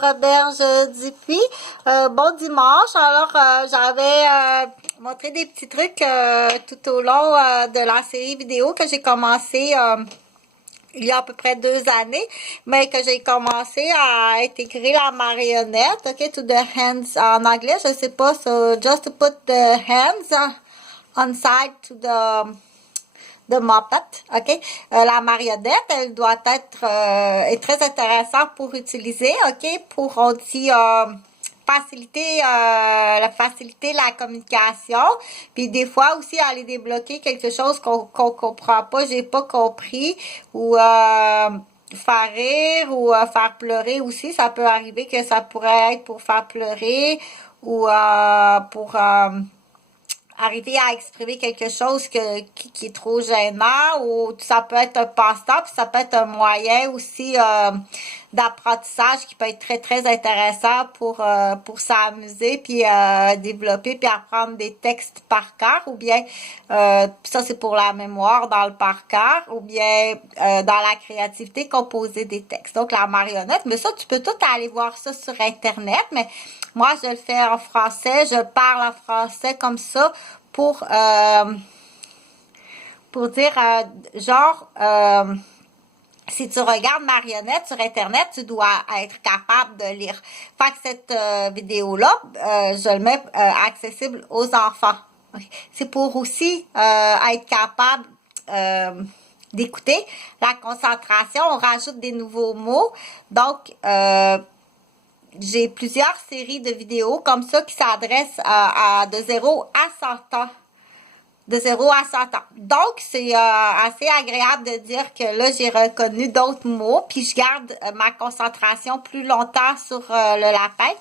Roberge Dupuis. Bon dimanche. Alors, j'avais montré des petits trucs tout au long de la série vidéo que j'ai commencé il y a à peu près 2 années, mais que j'ai commencé à intégrer la marionnette, ok, to the hands en anglais, je sais pas, so just to put the hands on side to the Muppet, ok. La marionnette, elle doit être est très intéressante pour utiliser, ok, pour on dit faciliter la communication, puis des fois aussi aller débloquer quelque chose qu'on comprend pas, j'ai pas compris, ou faire rire ou faire pleurer aussi, ça peut arriver que ça pourrait être pour faire pleurer ou pour arriver à exprimer quelque chose qui est trop gênant, ou ça peut être un passe-temps, puis ça peut être un moyen aussi d'apprentissage qui peut être très très intéressant pour s'amuser, puis développer, puis apprendre des textes par cœur, ou bien ça c'est pour la mémoire dans le par cœur, ou bien dans la créativité composer des textes. Donc la marionnette, mais ça tu peux tout aller voir ça sur internet, mais moi je le fais en français, je parle en français comme ça pour dire si tu regardes marionnette sur internet, tu dois être capable de lire. Fait que cette vidéo-là, je le mets accessible aux enfants. C'est pour aussi être capable d'écouter la concentration. On rajoute des nouveaux mots. Donc, j'ai plusieurs séries de vidéos comme ça qui s'adressent de 0 à 100 ans. De 0 à 100 ans. Donc, c'est assez agréable de dire que là, j'ai reconnu d'autres mots, puis je garde ma concentration plus longtemps sur le lapin.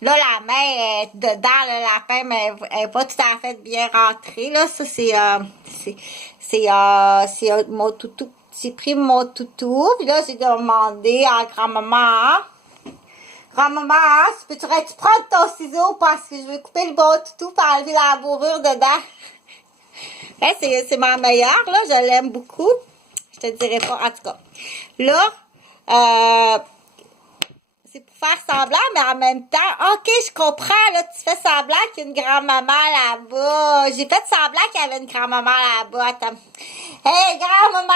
Là, la main est dedans le lapin, mais elle n'est pas tout à fait bien rentrée. Là, ça, c'est mon toutou. J'ai pris mon toutou, puis là, j'ai demandé à grand-maman, grand-maman, peux-tu prendre ton ciseau parce que je veux couper le bon toutou pour enlever la bourrure dedans? Hein, c'est ma meilleure, là. Je l'aime beaucoup. Je te dirai pas, en tout cas. Là, c'est pour faire semblant, mais en même temps, ok, je comprends, là, tu fais semblant qu'il y a une grand-maman là-bas. J'ai fait semblant qu'il y avait une grand-maman là-bas. Attends. Hey, grand-maman,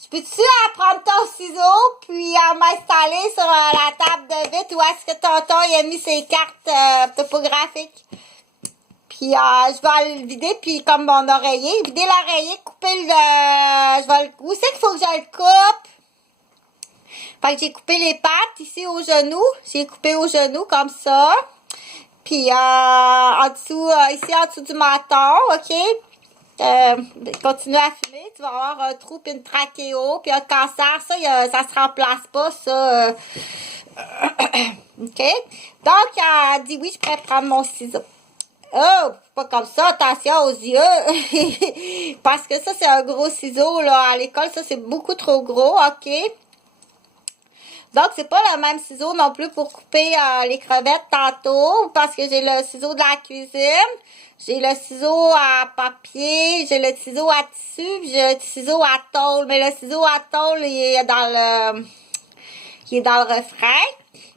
je peux-tu prendre ton ciseau puis m'installer sur la table de vitre où est-ce que tonton il a mis ses cartes topographiques? Puis je vais aller le vider, puis comme mon oreiller, vider l'oreiller, couper où c'est qu'il faut que je le coupe? Fait que j'ai coupé les pattes ici au genou. J'ai coupé au genou comme ça. Puis en dessous, ici en dessous du menton, ok? Continue à fumer, tu vas avoir un trou puis une trachéo puis un cancer, ça se remplace pas, ça. OK? Donc, elle dit oui, je pourrais prendre mon ciseau. Oh, pas comme ça, attention aux yeux. Parce que ça, c'est un gros ciseau, là. À l'école, ça, c'est beaucoup trop gros, OK? Donc, c'est pas le même ciseau non plus pour couper les crevettes tantôt, parce que j'ai le ciseau de la cuisine. J'ai le ciseau à papier, j'ai le ciseau à tissu, puis j'ai le ciseau à tôle. Mais le ciseau à tôle, il est dans le refrain.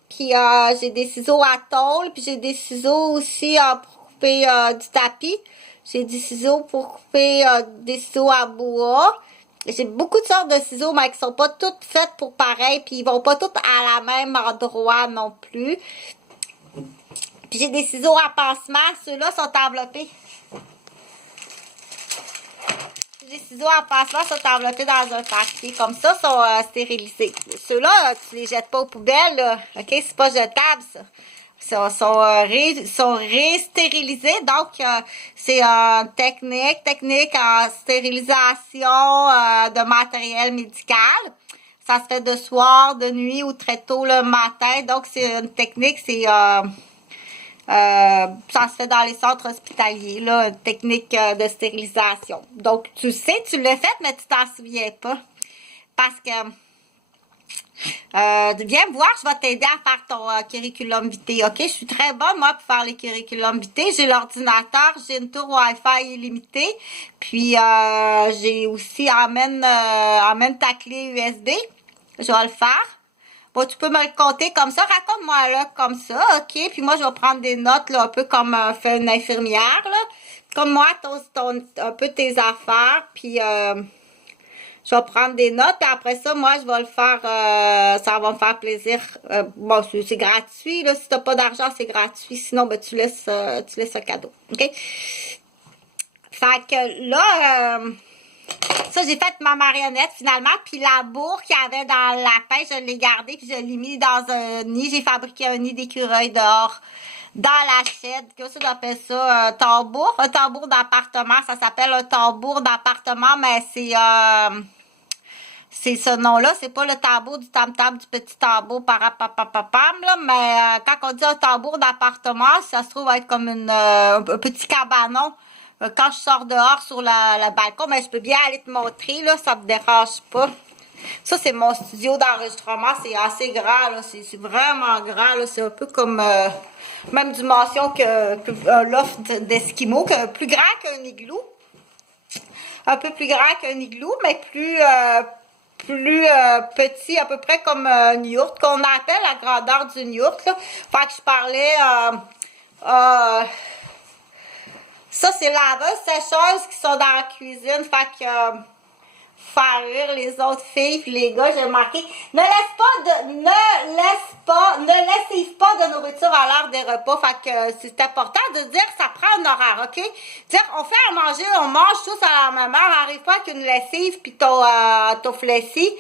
Puis j'ai des ciseaux à tôle, puis j'ai des ciseaux aussi pour couper du tapis. J'ai des ciseaux pour couper des ciseaux à bois. J'ai beaucoup de sortes de ciseaux, mais qui sont pas toutes faites pour pareil, puis ils vont pas toutes à la même endroit non plus. Puis j'ai des ciseaux à pansement, ceux-là sont enveloppés. Les ciseaux à pansement sont enveloppés dans un papier, comme ça, sont stérilisés. Ceux-là, tu les jettes pas aux poubelles, là. OK? C'est pas jetable, ça. Sont ré-stérilisés, donc c'est une technique en stérilisation de matériel médical. Ça se fait de soir, de nuit ou très tôt le matin. Donc c'est une technique, ça se fait dans les centres hospitaliers, là, une technique de stérilisation. Donc tu sais, tu l'as fait, mais tu t'en souviens pas. Parce que viens me voir, je vais t'aider à faire ton curriculum vitae, ok? Je suis très bonne, moi, pour faire les curriculum vitae. J'ai l'ordinateur, j'ai une tour Wi-Fi illimitée. Puis, j'ai aussi, emmène ta clé USB. Je vais le faire. Bon, tu peux me le compter comme ça. Raconte-moi là comme ça, OK? Puis moi, je vais prendre des notes, là, un peu comme fait une infirmière, là. Comme moi, un peu tes affaires, puis je vais prendre des notes, puis après ça, moi, je vais le faire, ça va me faire plaisir. Bon, c'est gratuit, là. Si t'as pas d'argent, c'est gratuit. Sinon, ben, tu laisses un cadeau, OK? Fait que là, ça, j'ai fait ma marionnette finalement. Puis la bourre qu'il y avait dans le lapin, je l'ai gardée puis je l'ai mis dans un nid. J'ai fabriqué un nid d'écureuil dehors dans la shed. Qu'est-ce qu'on appelle ça? Un tambour. Un tambour d'appartement. Ça s'appelle un tambour d'appartement, mais c'est ce nom-là. C'est pas le tambour du tam-tam, du petit tambour parapapapapam, là. Mais quand on dit un tambour d'appartement, ça se trouve être comme un petit cabanon. Quand je sors dehors sur le balcon, mais je peux bien aller te montrer, là, ça me dérange pas. Ça, c'est mon studio d'enregistrement, c'est assez grand, là, c'est vraiment grand, là, c'est un peu comme, même dimension qu'un loft d'Esquimau, plus grand qu'un igloo. Un peu plus grand qu'un igloo, mais plus petit, à peu près comme un yourte, qu'on appelle la grandeur d'une yourte, là. Fait que je parlais, ça, c'est laveuse, sécheuse qui sont dans la cuisine. Fait que faire rire les autres filles puis les gars, j'ai remarqué. Ne laissez pas de nourriture à l'heure des repas. Fait que c'est important de dire que ça prend un horaire, OK? Dire on fait à manger, on mange tous à la même heure. Arrive pas qu'une lessive puis ton flessis,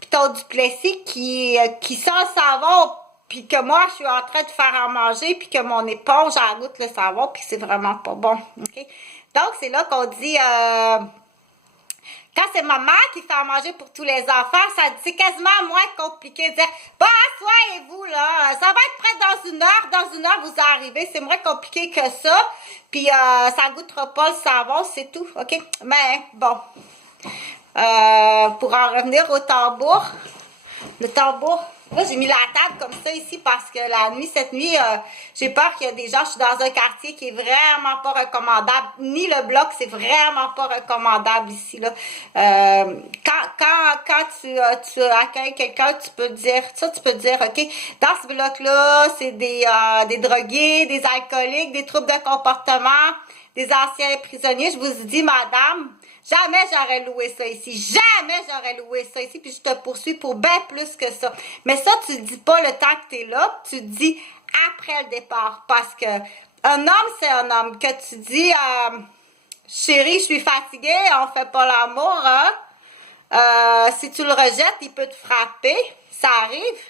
puis ton duplessis qui sent le savon, puis que moi, je suis en train de faire à manger, puis que mon éponge, elle goûte le savon, puis c'est vraiment pas bon, OK? Donc, c'est là qu'on dit, quand c'est maman qui fait à manger pour tous les enfants, c'est quasiment moins compliqué de dire, bon, assoyez-vous, là, ça va être prêt dans une heure, vous arrivez, c'est moins compliqué que ça, puis ça goûtera pas le savon, c'est tout, OK? Mais, bon, pour en revenir au tambour, le tambour, là, j'ai mis la table comme ça ici parce que cette nuit, j'ai peur qu'il y a des gens, je suis dans un quartier qui est vraiment pas recommandable, ni le bloc, c'est vraiment pas recommandable ici, là. Quand tu accueilles quelqu'un, tu peux dire, OK, dans ce bloc-là, c'est des drogués, des alcooliques, des troubles de comportement, des anciens prisonniers. Je vous dis, madame, jamais j'aurais loué ça ici. Jamais j'aurais loué ça ici. Puis je te poursuis pour bien plus que ça. Mais ça, tu dis pas le temps que tu es là. Tu dis après le départ. Parce que un homme, c'est un homme. Que tu dis, chérie, je suis fatiguée, on fait pas l'amour, hein. Si tu le rejettes, il peut te frapper. Ça arrive.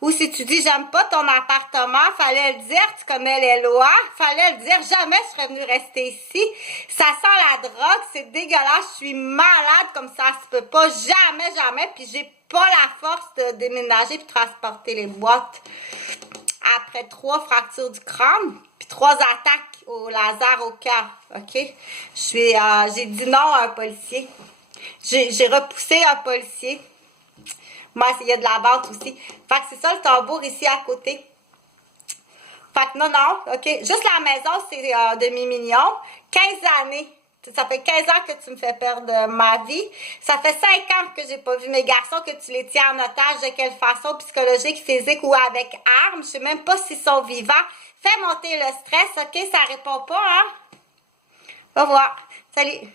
Ou si tu dis, j'aime pas ton appartement, fallait le dire, tu connais les lois, fallait le dire, jamais je serais venue rester ici. Ça sent la drogue, c'est dégueulasse, je suis malade comme ça se peut pas, jamais, puis j'ai pas la force de déménager puis transporter les boîtes. Après 3 fractures du crâne, puis 3 attaques au laser au cœur, OK? J'ai dit non à un policier. J'ai repoussé un policier. Moi, il y a de la vente aussi. Fait que c'est ça le tambour ici à côté. Fait que non, OK. Juste la maison, c'est demi-million. 15 années. Ça fait 15 ans que tu me fais perdre ma vie. Ça fait 5 ans que j'ai pas vu mes garçons, que tu les tiens en otage de quelle façon, psychologique, physique ou avec armes. Je sais même pas s'ils sont vivants. Fais monter le stress, OK? Ça répond pas, hein? Au revoir. Salut.